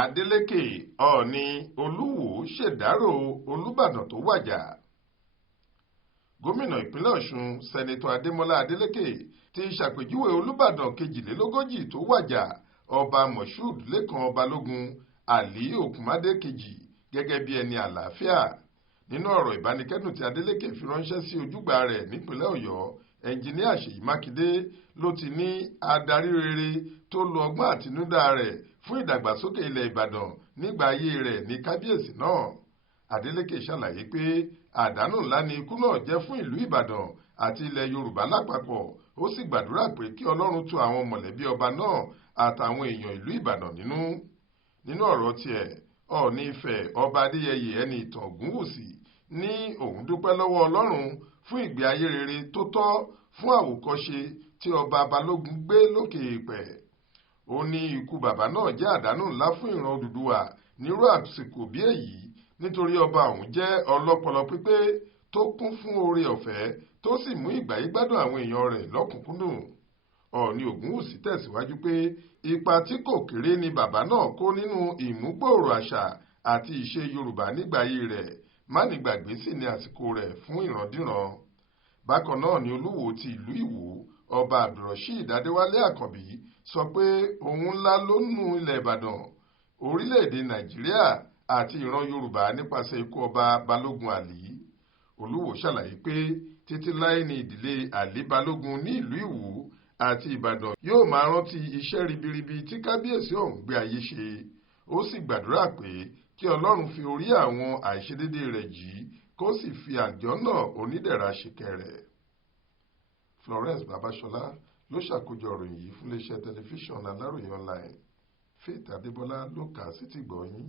Adeleke Ọọ̀ni Olúwo ṣèdárò Olúbàdàn tó wàjà. Gómìnà ìpínlẹ̀ Ọ̀ṣun Sẹ́nẹ́tọ̀ Adémọ́lá Adeleke ti ṣàpèjúwe Olúbàdàn kejìlélógójì tó wàjà Ọba Moshood Lékan Balógun Ali Òkúnmádé kejì gẹ́gẹ́ bí ẹni àlàáfíà. Nínú ọ̀rọ̀ ìbánikẹ́dùn tí Adeleke fi ránṣẹ́ sí ojúgbà rẹ̀ nípínlẹ̀ Ọ̀yọ́, ẹnjiníà Ṣèyí Mákindé ló ti ní adarí rere tó lo ọgbọ́n àtinúdá rẹ̀ fún ìdàgbàsókè ilẹ̀ Ìbàdàn nígbà ayé rẹ̀ ní kábíyèsí náà. Adeleke ṣàlàyé pé àdánù ńlá ni ikú náà jẹ́ fún ìlú Ìbàdàn àti ilẹ̀ Yorùbá lápapọ̀. Ó sì gbàdúrà pé kí Ọlọ́run tu àwọn mọ̀lẹ́bí ọba náà àtàwọn èèyàn ìlú Ìbàdàn nínú. Nínú ọ̀rọ̀ tiẹ̀, Ọọ̀ni Ifẹ̀ Ọba Adéyẹyè ẹni ìtàn Ògúnwùsì ní òun dúpẹ́ lọ́wọ́ Ọlọ́run fún ìgbé ayé rere tó tọ́ fún àwòkọ́ṣe tí ọba Balógun gbé lókè èèpẹ̀. Ó ní ikú bàbá náà jẹ́ àdánù ńlá fún ìran Odùduwà nírú àsìkò bí èyí, nítorí ọba ọ̀hún jẹ́ ọlọ́pọlọ pípé tó kún fún oore ọ̀fẹ́ tó sì mú ìgbáyégbádùn àwọn èèyàn rẹ̀ lọ́kùnkúndùn. Ọọ̀ni Ògúnwùsì tẹ̀síwájú pé ipa tí kò kéré ni bàbá náà kó nínú ìmúgbòòrò àṣà àti ìṣe Yorùbá nígbà ayé rẹ̀. Mánigbàgbé sì ni àsìkò rẹ̀ fún ìrandíran. Bákan náà ni Olúwo ti ìlú Ìwó Ọba Abdulrasheed Adéwálé Àkànbí sọ pé ohun ńlá ló nù ilẹ̀ Ìbàdàn, orílẹ̀-èdè Nàìjíríà àti ìran Yorùbá nípasẹ̀ ikú ọba Balógun Ali. Olúwo ṣàlàyé pé títí láé ni ìdílé Ali Balógun ní ìlú Ìwó àti Ìbàdàn yóò máa rántí iṣẹ́ ribiribi tí kábíyèsí ọ̀hún gbé ayé ṣe. Ó sì gbàdúrà pé kí Ọlọ́run fi orí àwọn àìṣedédé rẹ̀ jì kó sì fi àlùjànnà onídẹ̀ra ṣìkẹ́ rẹ̀. Florence Babasola ló ṣàkójọ ìròyìn yìí fún iléeṣẹ́ tẹlifíṣàn Aláròyé online. Faith Adébọlá ló kà á sétígbọ̀ọ́ yín.